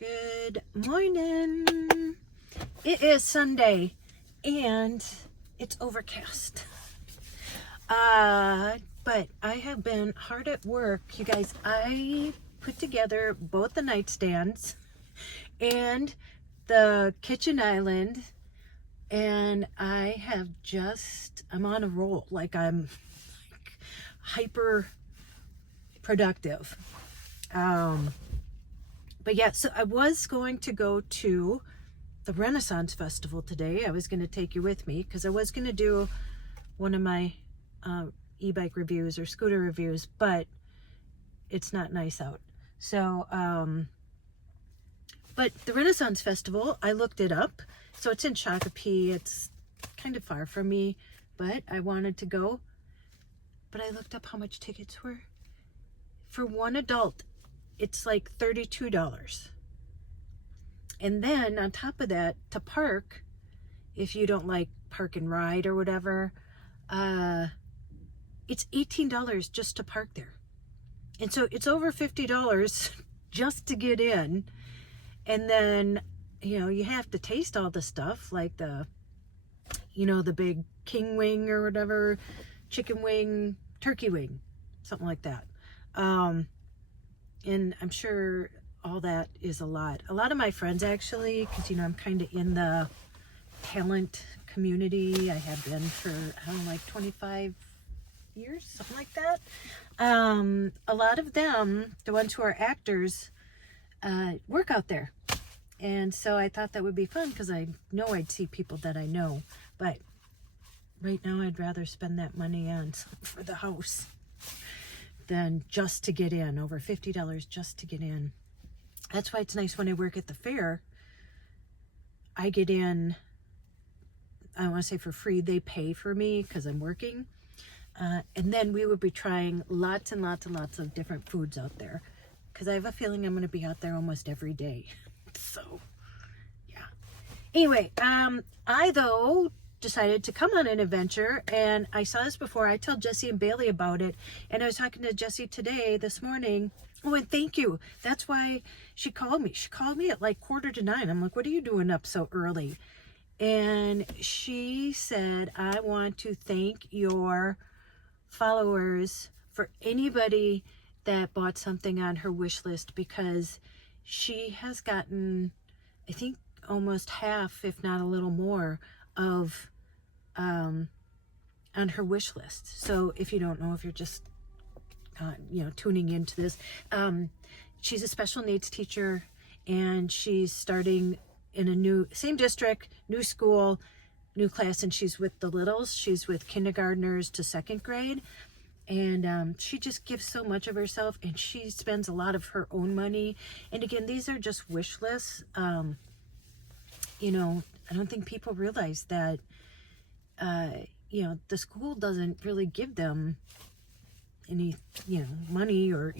Good morning. It is Sunday and it's overcast. But I have been hard at work. You guys, I put together both the nightstands and the kitchen island, and I'm on a roll. I'm hyper productive. But yeah, so I was going to go to the Renaissance Festival today. I was going to take you with me because I was going to do one of my e-bike reviews or scooter reviews, but it's not nice out. So, but the Renaissance Festival, I looked it up. So it's in Shakopee. It's kind of far from me, but I wanted to go. But I looked up how much tickets were. For one adult, it's like $32. And then on top of that, to park, if you don't like park and ride or whatever, it's $18 just to park there. And so it's over $50 just to get in. And then, you have to taste all the stuff, like the big king wing or whatever, chicken wing, turkey wing, something like that. And I'm sure all that is a lot. A lot of my friends actually, because I'm kind of in the talent community. I have been for, 25 years, something like that. A lot of them, the ones who are actors, work out there. And so I thought that would be fun because I know I'd see people that I know. But right now I'd rather spend that money on something for the house than just to get in. Over $50 just to get in. That's why it's nice when I work at the fair. I get in, I don't want to say for free, they pay for me because I'm working. And then we would be trying lots and lots and lots of different foods out there, because I have a feeling I'm going to be out there almost every day. So, yeah. Anyway, I, though, decided to come on an adventure, and I saw this before. I told Jessie and Bailey about it, and I was talking to Jessie this morning. Oh, and thank you. That's why she called me. She called me at like 8:45. I'm like, what are you doing up so early? And she said, I want to thank your followers for anybody that bought something on her wish list, because she has gotten, I think, almost half, if not a little more, of on her wish list. So if you don't know, if you're just tuning into this, she's a special needs teacher, and she's starting in a same district, new school, new class, and she's with the littles. She's with kindergartners to second grade, and she just gives so much of herself, and she spends a lot of her own money. And again, these are just wish lists. I don't think people realize that the school doesn't really give them any money, or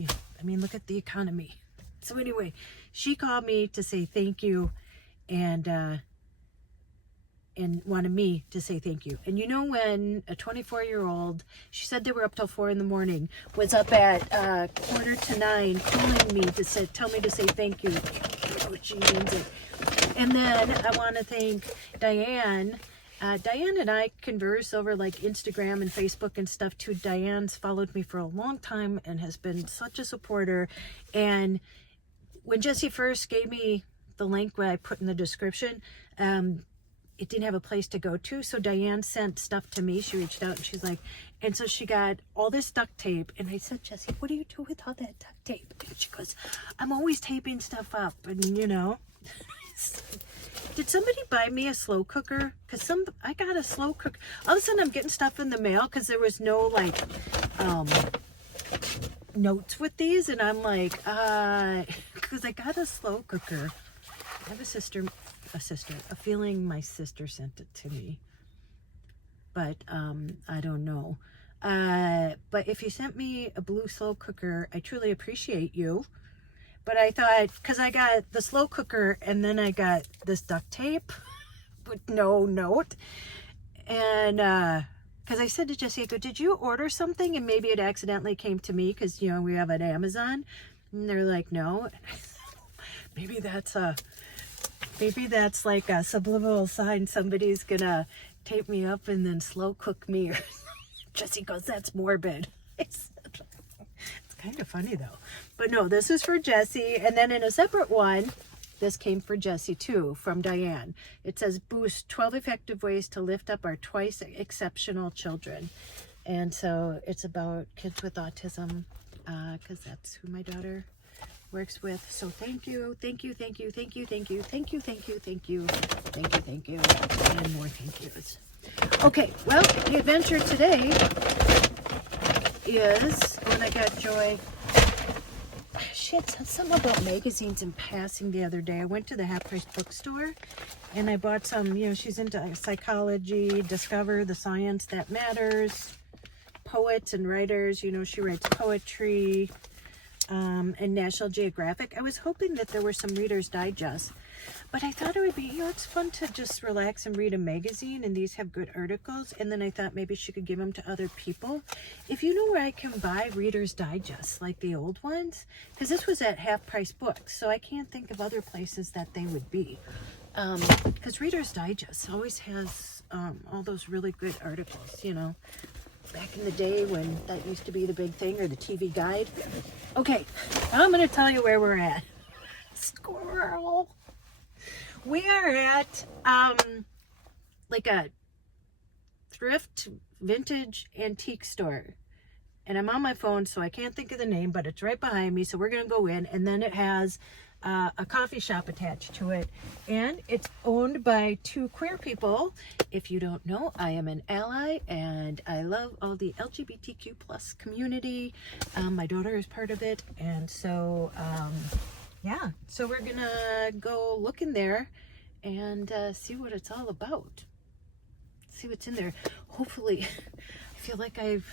look at the economy. So anyway, she called me to say thank you, and wanted me to say thank you. And when a 24-year-old, she said they were up till 4 a.m, was up at 8:45 calling me to tell me to say thank you. She means it. And then I want to thank Diane. Diane and I converse over like Instagram and Facebook and stuff too. Diane's followed me for a long time and has been such a supporter. And when Jessie first gave me the link where I put in the description, it didn't have a place to go to. So Diane sent stuff to me. She reached out and she's like, and so she got all this duct tape. And I said, Jessie, what do you do with all that duct tape? And she goes, I'm always taping stuff up. And did somebody buy me a slow cooker? Because I got a slow cooker. All of a sudden I'm getting stuff in the mail because there was no notes with these. And I'm like, because I got a slow cooker. I have a feeling my sister sent it to me. But I don't know. But if you sent me a blue slow cooker, I truly appreciate you. But I thought, because I got the slow cooker and then I got this duct tape with no note. And because I said to Jessie, I go, did you order something? And maybe it accidentally came to me because, we have an Amazon. And they're like, no. Maybe that's like a subliminal sign. Somebody's gonna tape me up and then slow cook me. Or Jessie goes, that's morbid. It's kind of funny though. But no, this is for Jessie. And then in a separate one, this came for Jessie too, from Diane. It says, boost 12 effective ways to lift up our twice exceptional children. And so it's about kids with autism, because that's who my daughter works with. So thank you, thank you, thank you, thank you, thank you, thank you, thank you, thank you, thank you, thank you, and more thank yous. Okay, well, the adventure today is when I got Joy. She had said something about magazines in passing the other day. I went to the Half Price bookstore and I bought some, she's into psychology, discover the science that matters, poets and writers, she writes poetry, and National Geographic. I was hoping that there were some Reader's Digest, but I thought it would be, it's fun to just relax and read a magazine, and these have good articles. And then I thought maybe she could give them to other people. If you know where I can buy Reader's Digest, like the old ones, because this was at Half Price Books, so I can't think of other places that they would be. Because Reader's Digest always has all those really good articles, back in the day when that used to be the big thing, or the TV guide. Okay, I'm going to tell you where we're at. Squirrel. We are at like a thrift vintage antique store. And I'm on my phone, so I can't think of the name, but it's right behind me. So we're going to go in, and then it has a coffee shop attached to it. And it's owned by two queer people. If you don't know, I am an ally, and I love all the LGBTQ plus community. My daughter is part of it. And so, yeah, so we're going to go look in there and see what it's all about. See what's in there. Hopefully, I feel like I've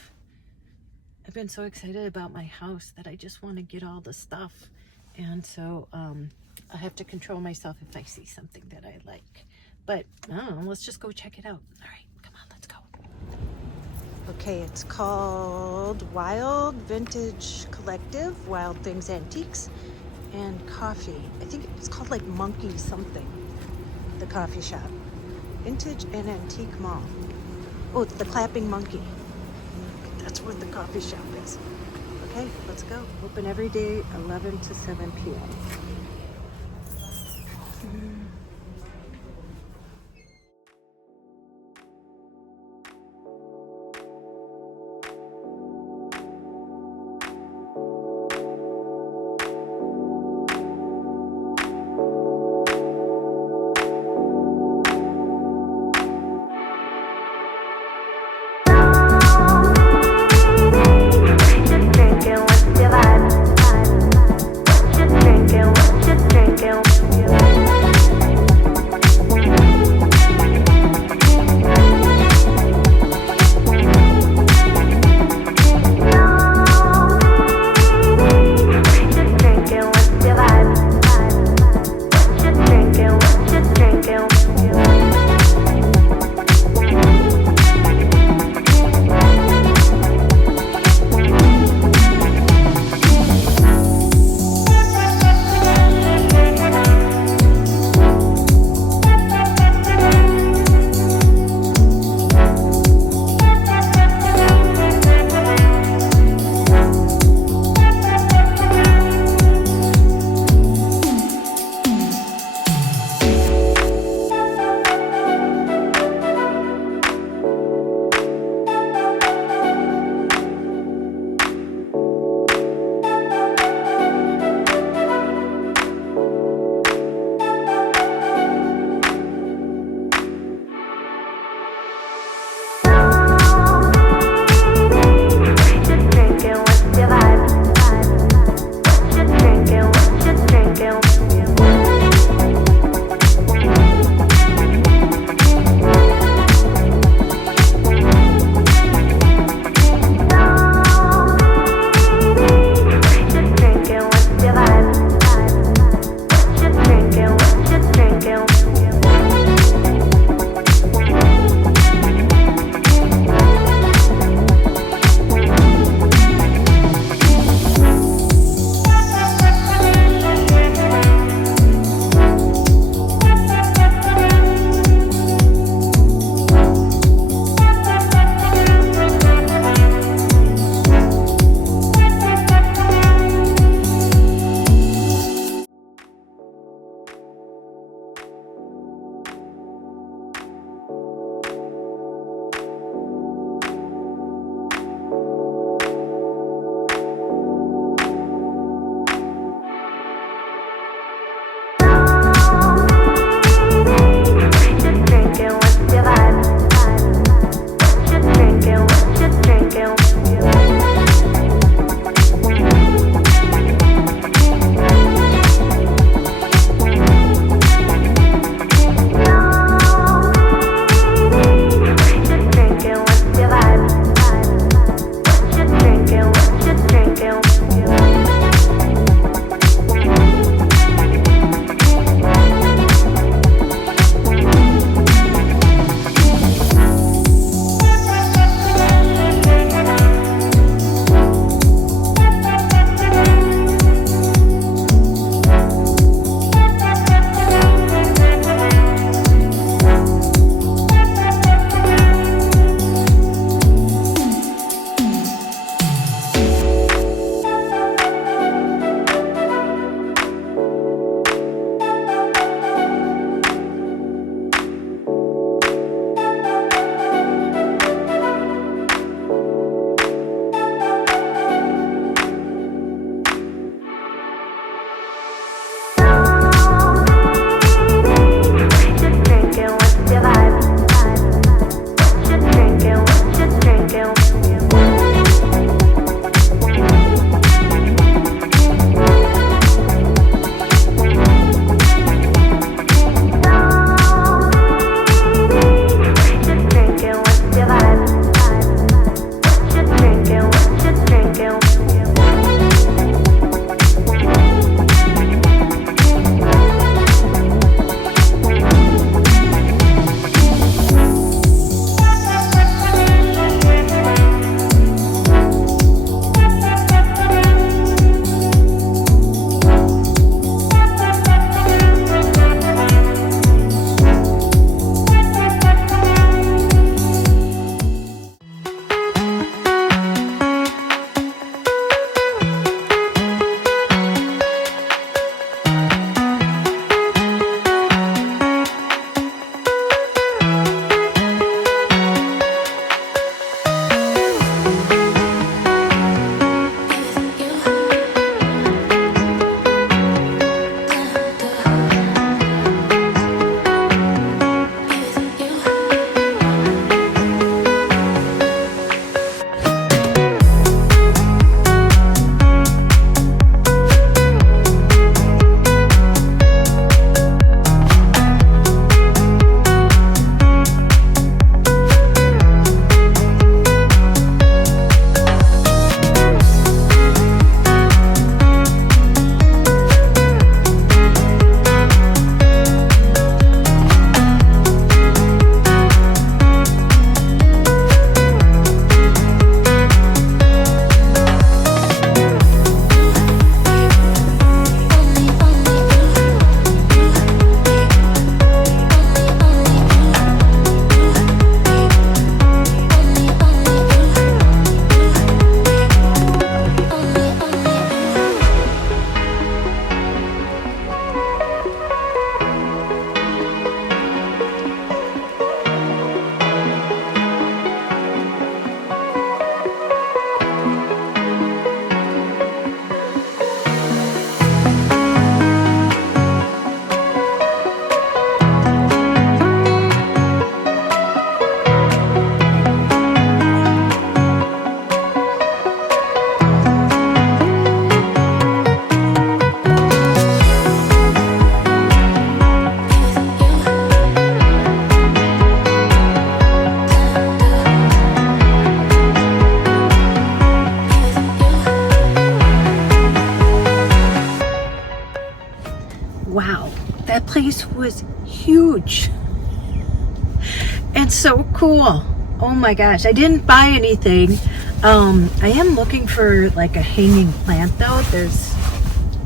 been so excited about my house that I just want to get all the stuff. And so I have to control myself if I see something that I like. But I don't know, let's just go check it out. All right, come on, let's go. Okay, it's called Wild Vintage Collective, Wild Things Antiques and Coffee. I think it's called like Monkey something, the coffee shop. Vintage and Antique Mall. Oh, it's the Clapping Monkey. That's what the coffee shop is. Okay, let's go. Open every day, 11 to 7 p.m. Drinking, what's your vibe? What you drinking? wow, that place was huge and so cool. Oh my gosh, I didn't buy anything. I am looking for like a hanging plant though. There's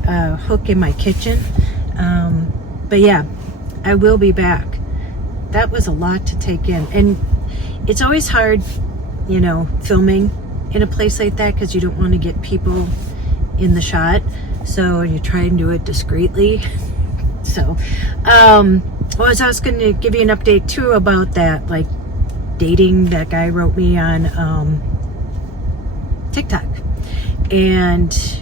a hook in my kitchen. But yeah, I will be back. That was a lot to take in. And it's always hard, you know, filming in a place like that because you don't want to get people in the shot. So you try and do it discreetly. So, I was going to give you an update too about that, like dating. That guy wrote me on TikTok and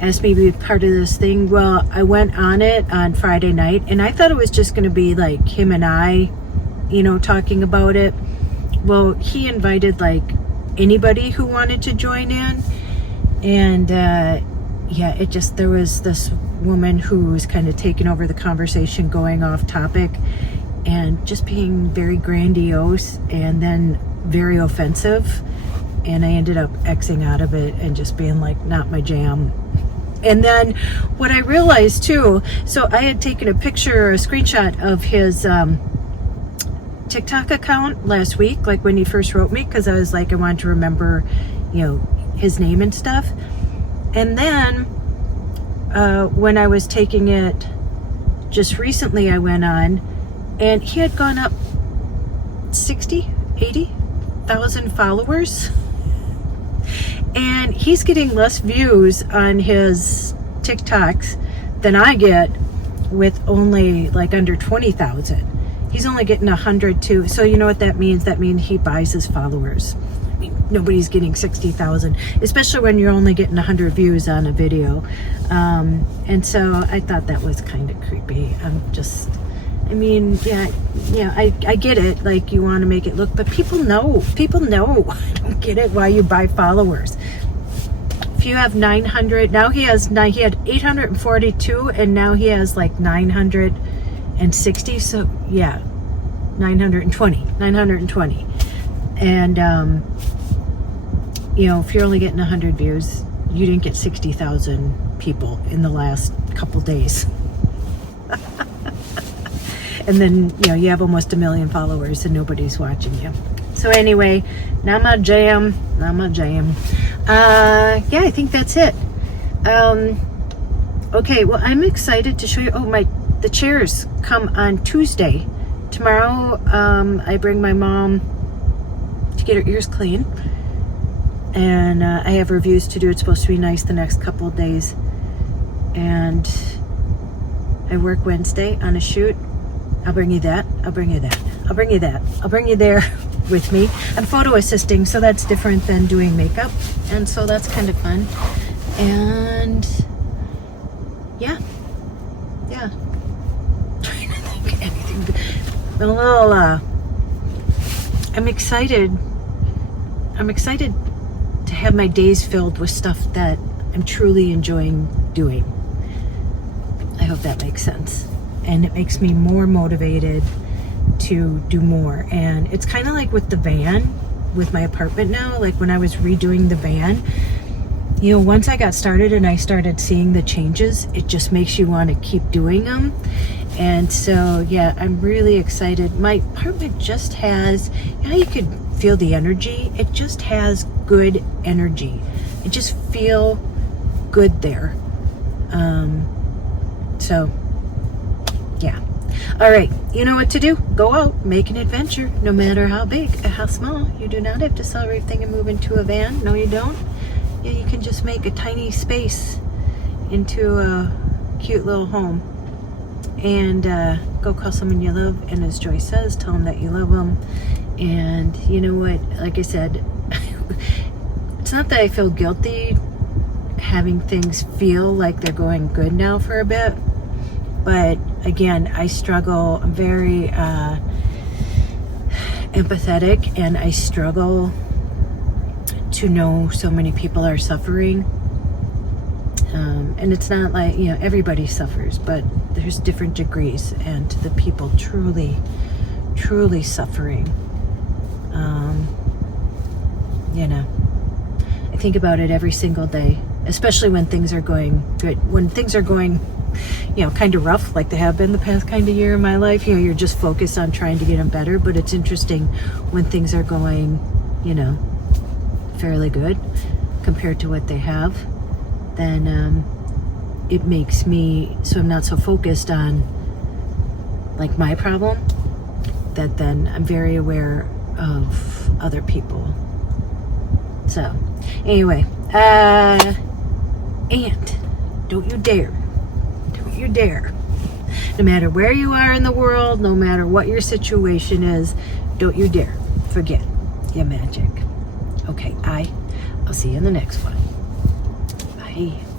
asked me to be part of this thing. Well, I went on it on Friday night and I thought it was just going to be like him and I, you know, talking about it. Well, he invited like anybody who wanted to join in. And yeah, it just, there was this woman who was kind of taking over the conversation, going off topic and just being very grandiose and then very offensive. And I ended up Xing out of it and just being like, not my jam. And then what I realized too, so I had taken a picture, a screenshot of his TikTok account last week, like when he first wrote me, because I was like, I wanted to remember, you know, his name and stuff. And then when I was taking it just recently, I went on and he had gone up 80,000 followers. And he's getting less views on his TikToks than I get with only like under 20,000. He's only getting 100 too. So you know what that means? That means he buys his followers. I mean, nobody's getting 60,000, especially when you're only getting 100 views on a video. And so I thought that was kind of creepy. I mean, yeah, I get it. Like you want to make it look, but people know. I don't get it why you buy followers. If you have 900, now he had 842 and now he has like 960. So yeah, 920. And, you know, if you're only getting 100 views, you didn't get 60,000 people in the last couple days. And then, you know, you have almost 1 million followers and nobody's watching you. So anyway, not my jam. Yeah, I think that's it. Okay, well, I'm excited to show you. The chairs come on Tuesday. Tomorrow, I bring my mom to get her ears clean. And I have reviews to do. It's supposed to be nice the next couple of days. And I work Wednesday on a shoot. I'll bring you that. I'll bring you there with me. I'm photo assisting, so that's different than doing makeup. And so that's kind of fun. And yeah. Trying to think of anything. Well, I'm excited to have my days filled with stuff that I'm truly enjoying doing. I hope that makes sense. And it makes me more motivated to do more. And it's kind of like with the van, with my apartment now, like when I was redoing the van, you know, once I got started and I started seeing the changes, it just makes you want to keep doing them. And so, yeah, I'm really excited. My apartment just has, you know, you could feel the energy. It just has good energy. It just feel good there. So yeah. All right. You know what to do. Go out, make an adventure, no matter how big or how small. You do not have to sell everything and move into a van. No, you don't. Yeah, you can just make a tiny space into a cute little home. And go call someone you love. And as Joyce says, tell them that you love them. And you know what? Like I said, it's not that I feel guilty having things feel like they're going good now for a bit. But again, I struggle. I'm very empathetic, and I struggle to know so many people are suffering. And it's not like, you know, everybody suffers, but there's different degrees. And to the people truly suffering, you know, I think about it every single day. especially when things are going good. When things are going, you know, kind of rough, like they have been the past kind of year in my life, you know, you're just focused on trying to get them better. But it's interesting when things are going, you know, fairly good compared to what they have, then it makes me, so I'm not so focused on like my problem, that then I'm very aware of other people. So anyway, and don't you dare, no matter where you are in the world, no matter what your situation is, don't you dare forget your magic. Okay, I'll see you in the next one. Bye.